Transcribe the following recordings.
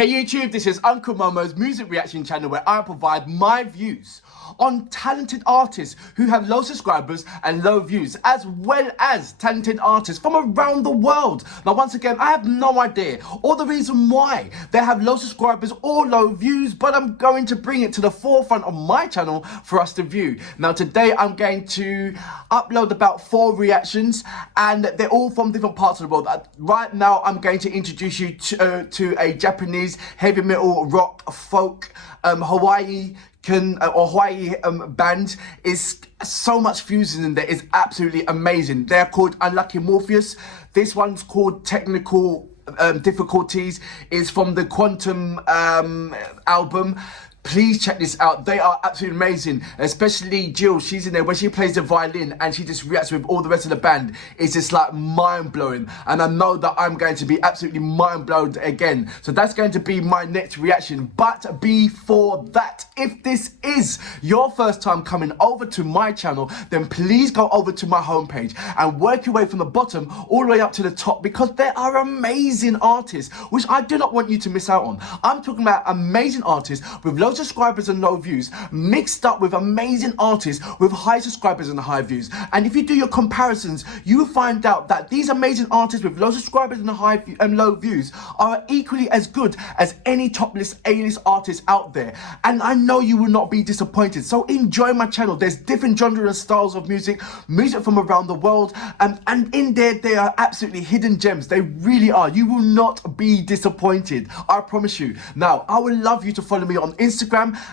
Hey YouTube, this is Uncle Momo's music reaction channel where I provide my views on talented artists who have low subscribers and low views, as well as talented artists from around the world. Now once again, I have no idea or the reason why they have low subscribers or low views, but I'm going to bring it to the forefront of my channel for us to view. Now today I'm going to upload about 4 reactions and they're all from different parts of the world. Right now I'm going to introduce you to a Japanese heavy metal, rock, folk, Hawaii band. Is so much fusion in there. It's absolutely amazing. They're called Unlucky Morpheus. This one's called Technical Difficulties. Is from the Quantum album. Please check this out. They are absolutely amazing, especially Jill. She's in there when she plays the violin and she just reacts with all the rest of the band. It's just like mind-blowing, and I know that I'm going to be absolutely mind-blown again. So that's going to be my next reaction. But before that, if this is your first time coming over to my channel, then please go over to my homepage and work your way from the bottom all the way up to the top, because there are amazing artists which I do not want you to miss out on. I'm talking about amazing artists with low subscribers and low views mixed up with amazing artists with high subscribers and high views. And if you do your comparisons, you will find out that these amazing artists with low subscribers and low views are equally as good as any top-list A-list artist out there. And I know you will not be disappointed. So enjoy my channel. There's different genres and styles of music from around the world, and in there they are absolutely hidden gems. They really are. You will not be disappointed, I promise you. Now I would love you to follow me on Instagram,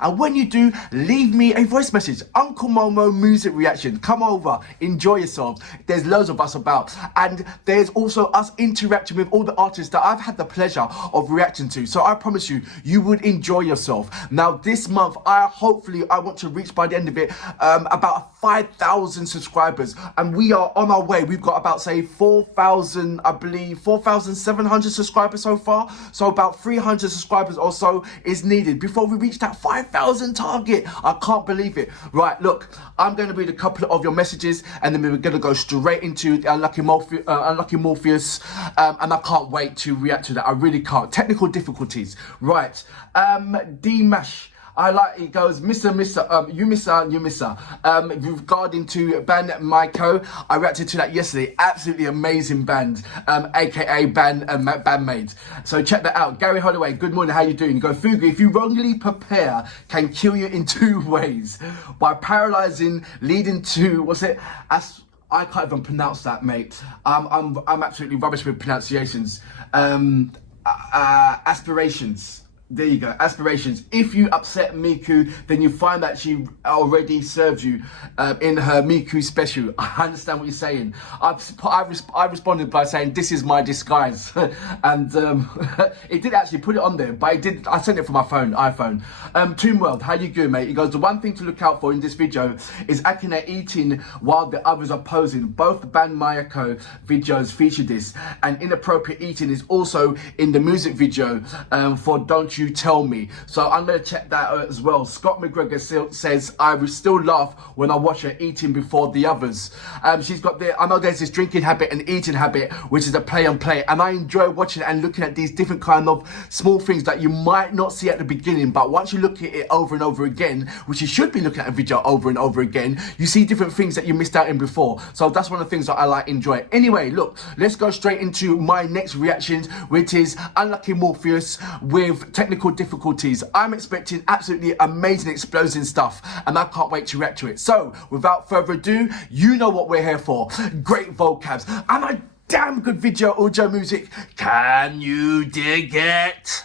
and when you do, leave me a voice message. Uncle Momo music reaction. Come over, enjoy yourself. There's loads of us about, and there's also us interacting with all the artists that I've had the pleasure of reacting to. So I promise you, you would enjoy yourself. Now this month, I want to reach by the end of it about 5,000 subscribers, and we are on our way. We've got about, say, 4,000, I believe 4,700 subscribers so far. So about 300 subscribers or so is needed before we reach that 5,000 target. I can't believe it. Right, look, I'm going to read a couple of your messages and then we're going to go straight into the Unlucky Morpheus, and I can't wait to react to that. I really can't. Technical difficulties. Right, D-Mash. I like it goes, you misser. Regarding to band Maiko, I reacted to that yesterday. Absolutely amazing band, aka bandmate. So check that out. Gary Holloway, good morning, how you doing? You go, Fugu, if you wrongly prepare, can kill you in 2 ways. By paralyzing, leading to, what's it? I can't even pronounce that, mate. I'm absolutely rubbish with pronunciations. Aspirations. There you go, aspirations. If you upset Miku, then you find that she already served you in her Miku special. I understand what you're saying. I responded by saying, this is my disguise. And it did actually put it on there, but I sent it from my iPhone. Tomb World, how you good, mate? He goes, the one thing to look out for in this video is Akane eating while the others are posing. Both band Mayako videos feature this, and inappropriate eating is also in the music video for Don't You Tell Me. So I'm going to check that out as well. Scott McGregor says, I will still laugh when I watch her eating before the others. She's got I know there's this drinking habit and eating habit, which is a play on play, and I enjoy watching and looking at these different kind of small things that you might not see at the beginning, but once you look at it over and over again, which you should be looking at a video over and over again, you see different things that you missed out in before. So that's one of the things that I like enjoy. Anyway, look, let's go straight into my next reaction, which is Unlucky Morpheus with Technical Difficulties. I'm expecting absolutely amazing, explosive stuff, and I can't wait to react to it. So without further ado, you know what we're here for. Great vocabs and a damn good video audio music. Can you dig it?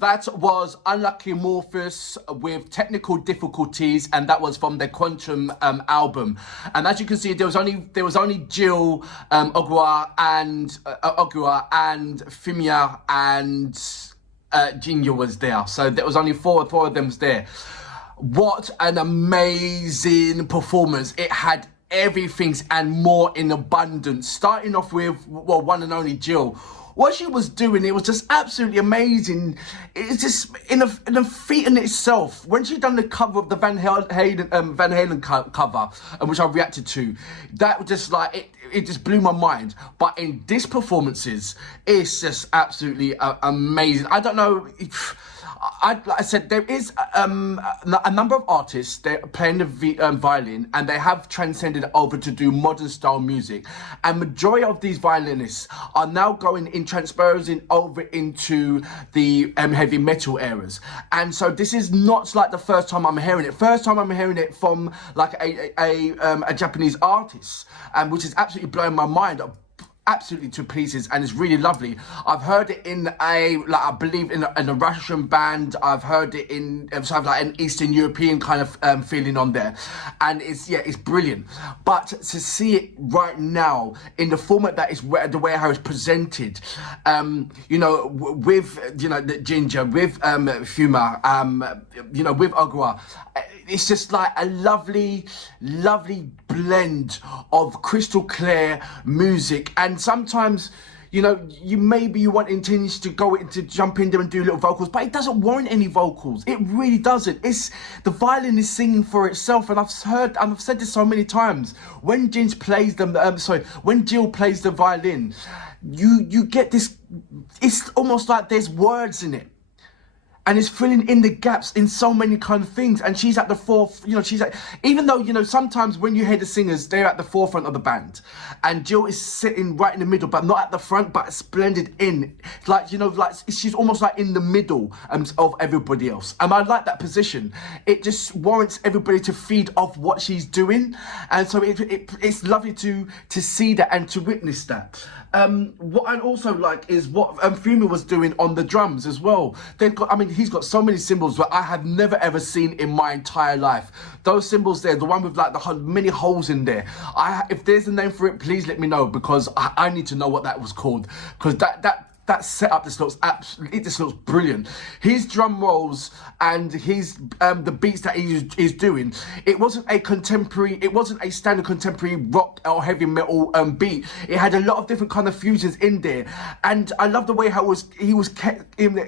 that was Unlucky Morpheus with Technical Difficulties, and that was from their Quantum album. And as you can see, there was only Jill, Ogura and Fimia and Jinya was there. So there was only four of them was there. What an amazing performance. It had everything and more in abundance. Starting off with, well, one and only Jill. What she was doing, it was just absolutely amazing. It's just in a feat in itself. When she done the cover of the Van Halen cover, which I reacted to, that was just like, it just blew my mind. But in this performances, it's just absolutely amazing. I don't know. Like I said, there is a number of artists that are playing the violin, and they have transcended over to do modern style music. And majority of these violinists are now transposing over into the heavy metal eras. And so this is not like the first time I'm hearing it. First time I'm hearing it from like a Japanese artist, which is absolutely blowing my mind. Absolutely to pieces, and it's really lovely. I've heard it in I believe in a Russian band. I've heard it in sort of like an Eastern European kind of feeling on there, and it's brilliant. But to see it right now in the format that is the way how it's presented, with the Ginger, with Fuma, with Ogura, it's just like a lovely blend of crystal clear music. And sometimes, you want intentions to jump in there and do little vocals, but it doesn't warrant any vocals. It really doesn't. The violin is singing for itself, and I've said this so many times. When Jill plays the violin, you get this. It's almost like there's words in it. And it's filling in the gaps in so many kind of things. And she's at the even though, sometimes when you hear the singers, they're at the forefront of the band. And Jill is sitting right in the middle, but not at the front, but splendid in. Like she's almost like in the middle of everybody else. And I like that position. It just warrants everybody to feed off what she's doing. And so it's lovely to see that and to witness that. What I also like is what Fuma was doing on the drums as well. He's got so many cymbals that I have never ever seen in my entire life. Those cymbals there, the one with like the many holes in there. If there's a name for it, please let me know, because I need to know what that was called. Because that setup just looks brilliant. His drum rolls and his the beats that he's doing, it wasn't a standard contemporary rock or heavy metal beat. It had a lot of different kind of fusions in there, and I love the way how he was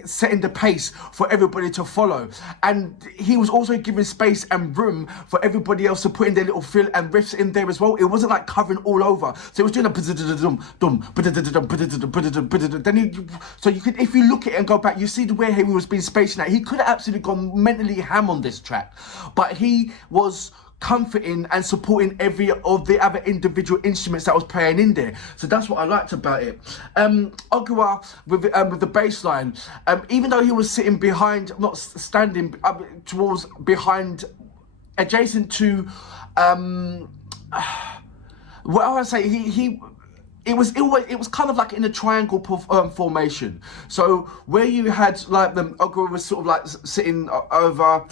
setting the pace for everybody to follow, and he was also giving space and room for everybody else to put in their little fill and riffs in there as well. It wasn't like covering all over, so it was doing a so you could, if you look at it and go back, you see the way he was being spacing out. He could have absolutely gone mentally ham on this track, but he was comforting and supporting every of the other individual instruments that was playing in there. So that's what I liked about it. Ogura with the bass line, even though he was sitting behind, not standing, towards behind, adjacent to what I would say, it was kind of like in a triangle formation. So where you had like Ogura was sort of like sitting over.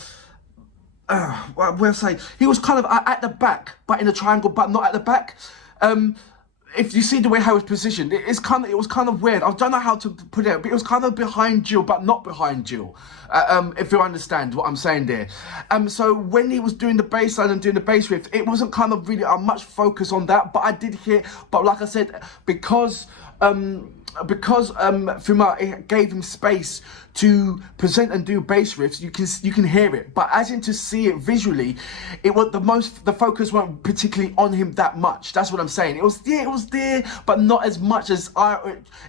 We'll say he was kind of at the back, but in a triangle, but not at the back. If you see the way how it was positioned, it was kind of weird. I don't know how to put it, but it was kind of behind Jill, but not behind Jill. If you understand what I'm saying there. So when he was doing the bass line and doing the bass riff, it wasn't kind of really much focus on that, but I did hear. But like I said, because Fuma, it gave him space to present and do bass riffs, you can hear it, but as in to see it visually, the focus weren't particularly on him that much. That's what I'm saying. It was there, but not as much as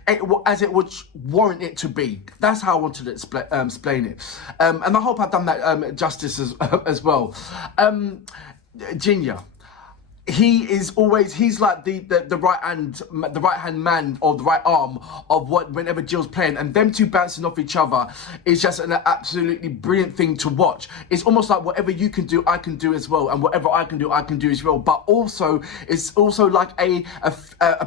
it would warrant it to be. That's how I wanted to explain it, and I hope I've done that justice as well. Jinya, he's like the right hand man, or the right arm of whenever Jill's playing, and them two bouncing off each other is just an absolutely brilliant thing to watch. It's almost like whatever you can do, I can do as well, and whatever I can do as well. But also, it's also like a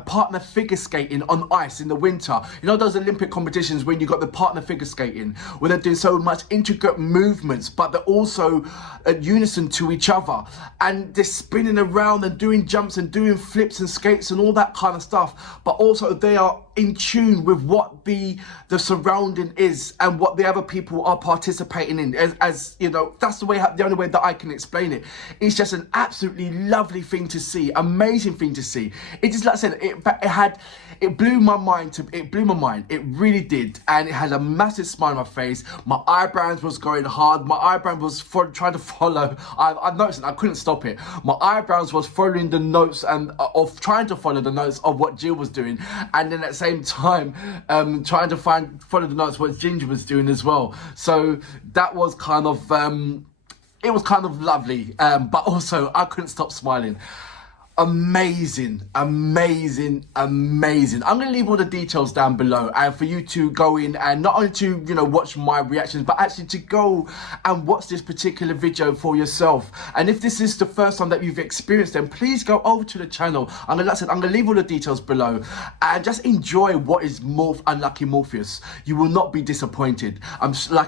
partner figure skating on ice in the winter. You know those Olympic competitions when you got the partner figure skating, where they're doing so much intricate movements, but they're also at unison to each other, and they're spinning around and doing jumps and doing flips and skates and all that kind of stuff. But also they are in tune with what the surrounding is and what the other people are participating in. As you know, that's the only way that I can explain it. It's just an absolutely lovely thing to see, amazing thing to see. It just, like I said, it blew my mind. It really did, and it had a massive smile on my face. My eyebrows was going hard. My eyebrows was trying to follow. I noticed it. I couldn't stop it. My eyebrows was following the notes and of trying to follow the notes of what Jill was doing, and then at the same time trying to follow the notes what Ginger was doing as well. So that was kind of it was kind of lovely, but also I couldn't stop smiling. Amazing. I'm going to leave all the details down below, and for you to go in and not only to watch my reactions, but actually to go and watch this particular video for yourself. And if this is the first time that you've experienced them, please go over to the channel. I'm going to leave all the details below, and just enjoy what is Unlucky Morpheus. You will not be disappointed.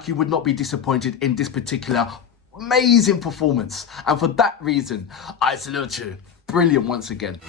You would not be disappointed in this particular amazing performance, and for that reason I salute you. Brilliant once again.